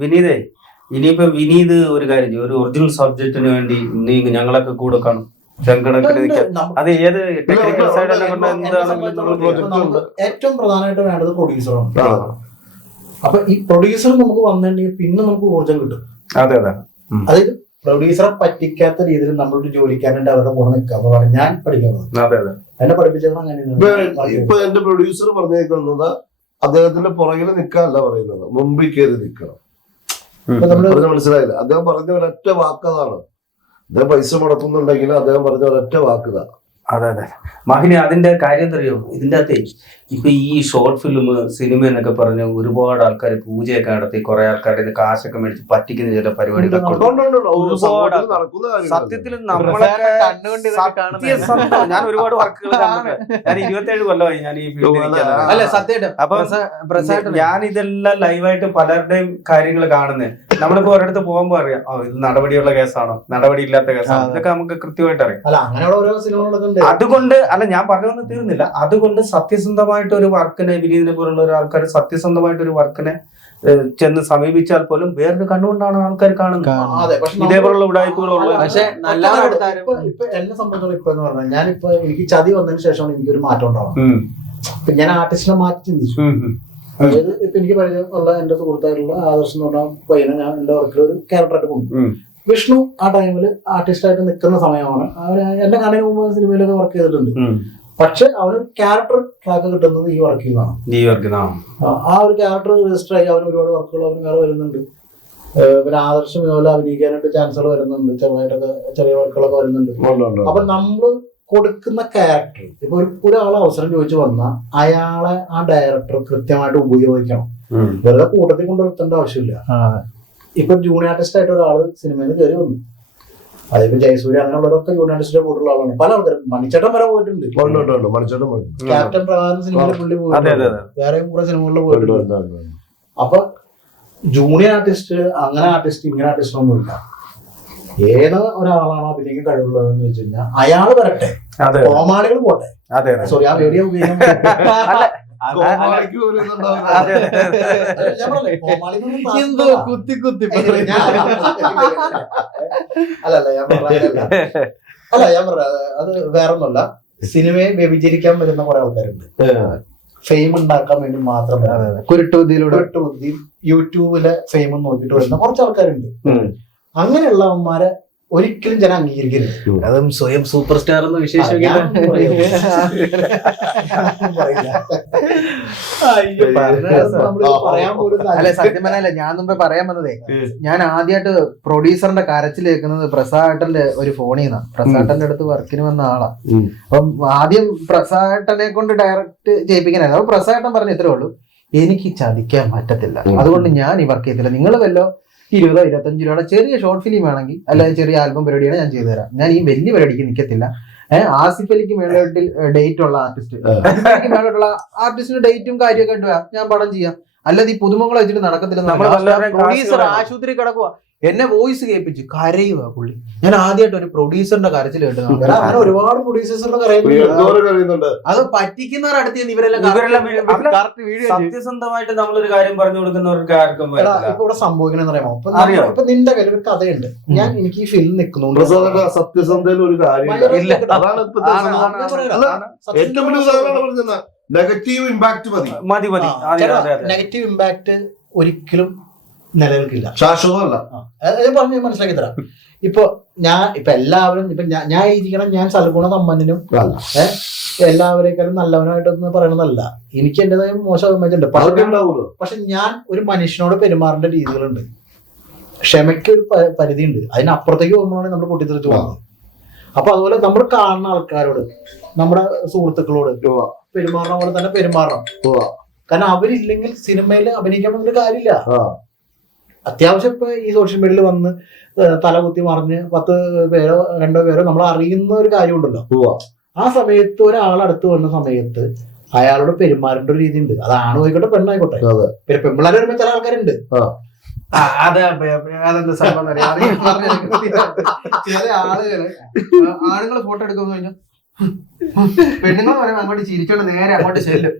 വിനീതേ, ഇനിയിപ്പോ വിനീത് ഒരു കാര്യം ചെയ്യും, ഒരു ഒറിജിനൽ സബ്ജക്റ്റിന് വേണ്ടി നീ ഞങ്ങളൊക്കെ കൂടെ കാണും. അത് ഏത് ടെക്നിക്കൽ സൈഡിനെ കൊണ്ട് എന്താണെങ്കിലും ഏറ്റവും പ്രധാനമായിട്ട് വേണ്ടത് പ്രൊഡ്യൂസറാണ്. അപ്പൊ ഈ പ്രൊഡ്യൂസർ നമുക്ക് വന്നിട്ടുണ്ടെങ്കിൽ പിന്നെ നമുക്ക് ഊർജ്ജം കിട്ടും. അതെ അതെ. അതായത് പ്രൊഡ്യൂസറെ പറ്റിക്കാത്ത രീതിയിൽ നമ്മളൊരു ജോലിക്കാരൻ്റെ അവരുടെ കൂടെ നിൽക്കുക എന്നുള്ളതാണ് ഞാൻ പഠിക്കുന്നത്. എന്നെ പഠിപ്പിച്ചത് അങ്ങനെയാണ്. ഇപ്പൊ എന്റെ പ്രൊഡ്യൂസർ പറഞ്ഞേക്കുന്നത് അദ്ദേഹത്തിന്റെ പുറകിൽ നിൽക്കാനല്ല പറയുന്നത്, മുമ്പിൽ കയറി നിൽക്കണം. മനസ്സിലായില്ല? അദ്ദേഹം പറഞ്ഞ ഒരൊറ്റ വാക്കതാണ്. അദ്ദേഹം പൈസ മുടക്കുന്നുണ്ടെങ്കിൽ അദ്ദേഹം പറഞ്ഞ ഒരൊറ്റ വാക്കുക. അതെ അതെ. മഹിനി, അതിന്റെ കാര്യം എന്തറിയോ, ഇതിന്റെ അകത്തെ ഇപ്പൊ ഈ ഷോർട്ട് ഫിലിം സിനിമ എന്നൊക്കെ പറഞ്ഞ് ഒരുപാട് ആൾക്കാർ പൂജയൊക്കെ നടത്തി കുറെ ആൾക്കാരുടെ കാശൊക്കെ മേടിച്ച് പറ്റിക്കുന്ന ചില പരിപാടികളൊക്കെ സത്യത്തിൽ നമ്മളൊക്കെ ഞാൻ ഒരുപാട് വർക്കുകൾ കണ്ടിട്ടുണ്ട്. ഞാൻ 27 കൊല്ലമായി ഞാൻ ഈ ഫീൽഡിൽ. അപ്പൊ ഞാൻ ഇതെല്ലാം ലൈവായിട്ട് പലരുടെയും കാര്യങ്ങൾ കാണുന്നത്. നമ്മളിപ്പോ ഒരിടത്ത് പോകുമ്പോ അറിയാം, ഇത് നടപടിയുള്ള കേസാണോ നടപടി ഇല്ലാത്ത കേസാണോ, ഇതൊക്കെ നമുക്ക് കൃത്യമായിട്ട് അറിയാം. അതുകൊണ്ട് അല്ല, ഞാൻ പറഞ്ഞൊന്നും തീർന്നില്ല. അതുകൊണ്ട് സത്യസന്ധമായിട്ട് ഒരു വർക്കിനെ, വിനീതിനെ പോലുള്ള ഒരു ആൾക്കാർ സത്യസന്ധമായിട്ട് ഒരു വർക്കിനെ ചെന്ന് സമീപിച്ചാൽ പോലും വേറൊരു കണ്ണുകൊണ്ടാണ് ആൾക്കാർ കാണുന്നത്. ഇതേപോലുള്ള ഉടായ്പകളുള്ള. പക്ഷെ ഇപ്പൊ എന്നെ സംബന്ധിച്ചോളം ഇപ്പൊ എന്ന് പറഞ്ഞാൽ ഞാനിപ്പോ എനിക്ക് ചതി വന്നതിന് ശേഷമാണ് എനിക്കൊരു മാറ്റം ഉണ്ടാവുന്നത്. ഇപ്പൊ ഞാൻ ആർട്ടിസ്റ്റിനെ മാറ്റി ചിന്തിച്ചു. അതായത് ഇപ്പൊ എനിക്ക് പരിചയമുള്ള എന്റെ സുഹൃത്തായിട്ടുള്ള ആദർശം എന്ന് പറഞ്ഞ പയ്യനെ ഞാൻ എന്റെ വർക്കിൽ ഒരു ക്യാരക്ടറായിട്ട് കൊണ്ടു. വിഷ്ണു ആ ടൈമിൽ ആർട്ടിസ്റ്റായിട്ട് നിൽക്കുന്ന സമയമാണ്. എന്റെ കണ്ണിന് മുമ്പ് സിനിമയിലൊക്കെ വർക്ക് ചെയ്തിട്ടുണ്ട്. പക്ഷെ അവന് ക്യാരക്ടർ ട്രാക്ക് കിട്ടുന്നത് ഈ വർക്ക് ചെയ്യുന്നതാണ്. ആ ഒരു ക്യാരക്ടർ രജിസ്റ്റർ ആയി അവന് ഒരുപാട് വർക്കുകൾ അവന് വേറെ വരുന്നുണ്ട്. പിന്നെ ആദർശം ഇതുപോലെ അഭിനയിക്കാനായിട്ട് ചാൻസുകൾ വരുന്നുണ്ട്, ചെറുതായിട്ടൊക്കെ ചെറിയ വർക്കുകളൊക്കെ വരുന്നുണ്ട്. അപ്പൊ നമ്മള് കൊടുക്കുന്ന ക്യാരക്ടർ ഇപ്പൊ ഒരാളെ അവസരം ചോദിച്ചു വന്നാൽ അയാളെ ആ ഡയറക്ടർ കൃത്യമായിട്ട് ഉപയോഗിക്കണം. വെറുതെ കൂട്ടത്തിൽ കൊണ്ടുവരുത്തേണ്ട ആവശ്യമില്ല. ഇപ്പൊ ജൂനിയർ ആർട്ടിസ്റ്റ് ആയിട്ട് ഒരാള് സിനിമയിൽ നിന്ന് കയറി വന്നു. അതിപ്പോ ജയസൂര്യ അങ്ങനെയുള്ളവരൊക്കെ ജൂനിയർ ആർട്ടിസ്റ്റിന്റെ കൂട്ടുള്ള ആളാണ്. പല ആൾക്കാരും മണിച്ചേട്ടൻ വരെ പോയിട്ടുണ്ട്. ക്യാപ്റ്റൻ പ്രകാശൻ സിനിമയിൽ പുള്ളി പോയിട്ടുണ്ട്, വേറെയും കുറെ സിനിമകളിൽ പോയിട്ടുണ്ട്. അപ്പൊ ജൂനിയർ ആർട്ടിസ്റ്റ് അങ്ങനെ ആർട്ടിസ്റ്റ് ഇങ്ങനെ ആർട്ടിസ്റ്റ് ഒന്നുമില്ല. ഏത് ഒരാളാണോ അഭിനയിക്കാൻ കഴിവുള്ളതെന്ന് വെച്ച് കഴിഞ്ഞാൽ അയാള് വരട്ടെ, കോമാളികൾ പോട്ടെ. സോറി, ആ വീഡിയോ അല്ലല്ല ഞാൻ പറഞ്ഞ അത് വേറൊന്നുമല്ല. സിനിമയെ വ്യഭിചരിക്കാൻ വരുന്ന കുറെ ആൾക്കാരുണ്ട്. ഫെയിം ഉണ്ടാക്കാൻ വേണ്ടി മാത്രം കുരുട്ടുബുദ്ധിയും യൂട്യൂബിലെ ഫെയിം നോക്കിയിട്ട് വരുന്ന കുറച്ച് ആൾക്കാരുണ്ട്. അങ്ങനെയുള്ളവന്മാരെ ഒരിക്കലും ജനം അംഗീകരിക്കരുത്. അതും സ്വയം സൂപ്പർ സ്റ്റാർ എന്ന് വിശേഷിപ്പിക്കാൻ. അല്ലെ, സത്യം പറഞ്ഞാലേ ഞാൻ മുമ്പേ പറയാൻ വന്നതേ, ഞാൻ ആദ്യമായിട്ട് പ്രൊഡ്യൂസറിന്റെ കരച്ചിൽ കേൾക്കുന്നത് പ്രസാദന്റെ ഒരു ഫോണിൽ നിന്നാണ്. പ്രസാദന്റെ അടുത്ത് വർക്കിന് വന്ന ആളാ. അപ്പം ആദ്യം പ്രസാദനെ കൊണ്ട് ഡയറക്റ്റ് ചെയ്യിപ്പിക്കാനായിരുന്നു. അപ്പൊ പ്രസാദൻ പറഞ്ഞ ഇത്രേ ഉള്ളൂ, എനിക്ക് ചതിക്കാൻ പറ്റത്തില്ല, അതുകൊണ്ട് ഞാൻ ഈ വർക്ക് ചെയ്തില്ല. നിങ്ങൾ വല്ലോ 20-25 രൂപയുടെ ചെറിയ ഷോർട്ട് ഫിലിം ആണെങ്കിൽ അല്ലെങ്കിൽ ചെറിയ ആൽബം പരിപാടിയാണ് ഞാൻ ചെയ്തു തരാം, ഞാൻ ഈ വലിയ പരിപാടിക്ക് നിൽക്കത്തില്ല. ആസിഫ് അലിക്ക് മേലോട്ടിൽ ഡേറ്റ് ഉള്ള മേലോട്ടുള്ള ആർട്ടിസ്റ്റിന് ഡേറ്റും കാര്യമൊക്കെ ഇട്ടുക, ഞാൻ പടം ചെയ്യാം. അല്ലാതെ ഈ പുതുമകളെ വെച്ചിട്ട് നടക്കത്തില്ല. പ്രൊഡ്യൂസർ ആശുപത്രി കിടക്കുക, എന്നെ വോയിസ് കേൾപ്പിച്ചു കരയുക പുള്ളി. ഞാൻ ആദ്യമായിട്ട് ഒരു പ്രൊഡ്യൂസറിന്റെ കരച്ചിൽ കേട്ടു. ഒരുപാട് പ്രൊഡ്യൂസേഴ്സിന്റെ അത് പറ്റിക്കുന്നവർ അടുത്ത് ഇവരെല്ലാം സത്യസന്ധമായിട്ട് നമ്മളൊരു കാര്യം പറഞ്ഞു കൊടുക്കുന്നവർക്ക് ആർക്കും ഇവിടെ സംഭവിക്കണെന്ന് അറിയാമോ? ഇപ്പൊ നിന്റെ കയ്യിൽ ഒരു കഥയുണ്ട്, ഞാൻ എനിക്ക് ഈ ഫിലിം നിൽക്കുന്നുണ്ട്. സത്യസന്ധയിൽ ഒരു കാര്യമില്ല. നെഗറ്റീവ് ഇമ്പാക്ട് മതി. നെഗറ്റീവ് ഇമ്പാക്ട് ഒരിക്കലും നിലനിൽക്കില്ല, ശാശ്വതമല്ല. ഞാൻ പറഞ്ഞു മനസ്സിലാക്കി തരാം. ഇപ്പൊ എല്ലാവരും ഇപ്പൊ ഞാൻ ഇരിക്കണം, ഞാൻ സൽഗുണ സമ്പന്നനും എല്ലാവരേക്കാളും നല്ലവനായിട്ടൊന്നും പറയണമെന്നല്ല. എനിക്ക് എന്റേതായ മോശം അഭിമാനിച്ചിട്ടുണ്ട്. പക്ഷെ ഞാൻ ഒരു മനുഷ്യനോട് പെരുമാറേണ്ട രീതികളുണ്ട്. ക്ഷമയ്ക്ക് ഒരു പരിധി ഉണ്ട്. അതിനപ്പുറത്തേക്ക് പോകുമ്പോഴാണ് നമ്മൾ പൊട്ടിത്തെറിച്ച് പോകുന്നത്. അപ്പൊ അതുപോലെ നമ്മൾ കാണുന്ന ആൾക്കാരോട്, നമ്മുടെ സുഹൃത്തുക്കളോട് പെരുമാറണ പോലെ തന്നെ പെരുമാറണം. കാരണം അവരില്ലെങ്കിൽ സിനിമയിൽ അഭിനയിക്കാൻ പറ്റുന്ന കാര്യമില്ല. അത്യാവശ്യം ഇപ്പൊ ഈ സോഷ്യൽ മീഡിയയിൽ വന്ന് തലകുത്തി മറിഞ്ഞ് 10 പേരോ 2 പേരോ നമ്മൾ അറിയുന്ന ഒരു കാര്യമുണ്ടല്ലോ. ആ സമയത്ത് ഒരാളടുത്ത് വന്ന സമയത്ത് അയാളോട് പെരുമാറേണ്ട ഒരു രീതി ഉണ്ട്. അത് ആണായിക്കോട്ടെ പെണ്ണായിക്കോട്ടെ. പിന്നെ പെമ്പിള്ളേരെ വരുമ്പോ ചില ആൾക്കാരുണ്ട്, അതെന്താ സംഭവം ചില ആളുകള് ആണുങ്ങൾ ഫോട്ടോ എടുക്കുമെന്ന് കഴിഞ്ഞാൽ പെണ്ണുങ്ങൾ പറയുമ്പോ അങ്ങോട്ട് ചിരിച്ചോണ്ട് നേരെ അങ്ങോട്ട് ചെല്ലും.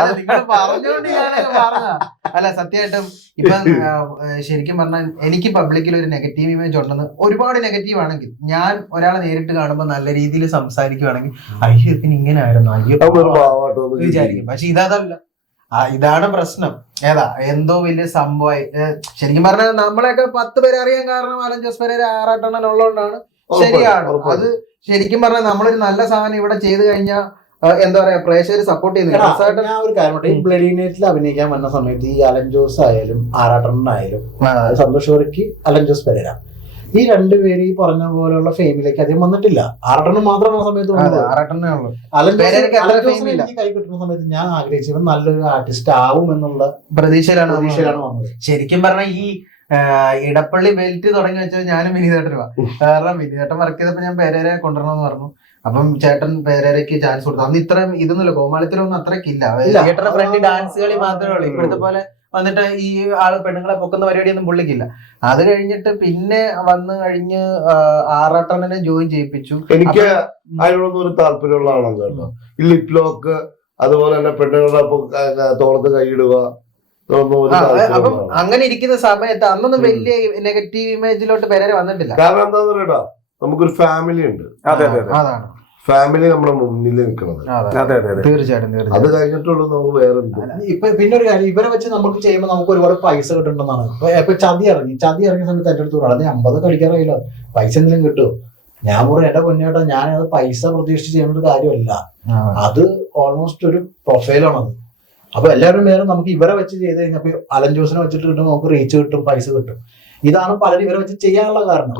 അത് നിങ്ങൾ പറഞ്ഞോണ്ട് ഞാനൊക്കെ പറഞ്ഞ. അല്ല സത്യമായിട്ടും ഇപ്പൊ ശരിക്കും പറഞ്ഞാൽ എനിക്ക് പബ്ലിക്കിൽ ഒരു നെഗറ്റീവ് ഇമേജ് ഉണ്ടെന്ന്, ഒരുപാട് നെഗറ്റീവ് ആണെങ്കിൽ ഞാൻ ഒരാളെ നേരിട്ട് കാണുമ്പോൾ നല്ല രീതിയിൽ സംസാരിക്കുവാണെങ്കിൽ അയ്യോ പിന്നെ ഇങ്ങനെ ആയിരുന്നു അയ്യോ വിചാരിക്കും. പക്ഷെ ഇതല്ല, ഇതാണ് പ്രശ്നം. ഏതാ എന്തോ വലിയ സംഭവമായി. ശരിക്കും പറഞ്ഞാൽ നമ്മളെയൊക്കെ 10 പേരെ അറിയാൻ കാരണം അലൻ ജോസ് പെരേര ആറാട്ടെണ്ണൻ ഉള്ളതുകൊണ്ടാണ്. ശരിയാണ്. അത് ശരിക്കും പറഞ്ഞാൽ നമ്മളൊരു നല്ല സാധനം ഇവിടെ ചെയ്തു കഴിഞ്ഞാൽ എന്താ പറയാ പ്രേക്ഷകർ സപ്പോർട്ട് ചെയ്യുന്നില്ല. ഞാൻ ഒരു കാര്യം ഈ ബ്ലഡി നൈറ്റിൽ അഭിനയിക്കാൻ വന്ന സമയത്ത് ഈ അലൻ ജോസ് ആയാലും ആറാട്ടണ്ണനായാലും സന്തോഷ് വർക്കി, അലൻ ജോസ് പെരേര, ഈ രണ്ടുപേര് ഈ പറഞ്ഞ പോലെയുള്ള ഫെയിമിലേക്ക് അധികം വന്നിട്ടില്ല. ആറാട്ടണ്ണൻ മാത്രം ആ സമയത്ത് അലൻ ജോസ് കൈ കിട്ടുന്ന സമയത്ത് ഞാൻ ആഗ്രഹിച്ചത് നല്ലൊരു ആർട്ടിസ്റ്റ് ആവും എന്നുള്ള പ്രതീക്ഷയിലാണ് വന്നത്. ശരിക്കും പറഞ്ഞാൽ ഈ ഇടപ്പള്ളി ബെൽറ്റ് തുടങ്ങി വെച്ചത് ഞാനും വിനീതേട്ടനുവാ. കാരണം വിനീതേട്ടൻ വർക്ക് ചെയ്തപ്പോ ഞാൻ പെരേരെ കൊണ്ടുവരണമെന്ന് പറഞ്ഞു. അപ്പം ചേട്ടൻ പെരേരയ്ക്ക് ചാൻസ് കൊടുത്തു. അന്ന് ഇത്രയും ഇതൊന്നുമില്ല, കോമാളിത്തരമൊന്നും അത്രയ്ക്കില്ല. തിയേറ്ററിന്റെ ഫ്രണ്ട് ഡാൻസ് കളി മാത്രമേ ഉള്ളൂ. ഇപ്പോഴത്തെ പോലെ വന്നിട്ട് ഈ ആള് പെണ്ണുങ്ങളെ പൊക്കുന്ന പരിപാടിയൊന്നും പുള്ളിക്കില്ല. അത് കഴിഞ്ഞിട്ട് പിന്നെ വന്നു കഴിഞ്ഞ് ആറാട്ടണ്ണനെ ജോയിൻ ചെയ്യിപ്പിച്ചു. എനിക്ക് അതിനോടൊന്നും ഒരു താല്പര്യമുള്ള ആളാണ് കേട്ടോ. ഈ ലിപ് ലോക്ക്, അതുപോലെ തന്നെ പെണ്ണുങ്ങളുടെ തോളത്ത് കൈയിടുക, അപ്പം അങ്ങനെ ഇരിക്കുന്ന സമയത്ത് അന്നൊന്നും വലിയ നെഗറ്റീവ് ഇമേജിലോട്ട് പെരേര വന്നിട്ടില്ല. കാരണം എന്താന്ന് പറയട്ടാ, നമുക്കൊരു ഫാമിലി ഉണ്ട്. അതാണ് ഫാമിലി നമ്മുടെ മുന്നിൽ നിൽക്കുന്നത്. തീർച്ചയായിട്ടും. അത് കഴിഞ്ഞിട്ടുള്ളൂ നമുക്ക് വേറെ. ഇപ്പൊ പിന്നെ ഒരു കാര്യം, ഇവരെ വെച്ച് നമുക്ക് ചെയ്യുമ്പോൾ നമുക്ക് ഒരുപാട് പൈസ കിട്ടുന്നുണ്ടെന്നാണ്. ഇപ്പൊ ചതി ഇറങ്ങിയ സമയത്ത് എന്റെ അടുത്ത് പറയാം 50 കളിക്കാറായില്ല, പൈസ എന്തെങ്കിലും കിട്ടുമോ? ഞാൻ പറയും എന്റെ പൊന്നേട്ടാ, ഞാൻ അത് പൈസ പ്രതീക്ഷിച്ച് ചെയ്യുന്ന ഒരു കാര്യമല്ല. അത് ഓൾമോസ്റ്റ് ഒരു പ്രൊഫൈലാണത്. അപ്പൊ എല്ലാവരും നേരം നമുക്ക് ഇവരെ വെച്ച് ചെയ്ത് കഴിഞ്ഞപ്പോ അലൻ ജോസിനെ വെച്ചിട്ട് കിട്ടും, നമുക്ക് റീച്ച് കിട്ടും, പൈസ കിട്ടും. ഇതാണ് പലരും ഇവരെ വെച്ച് ചെയ്യാനുള്ള കാരണം.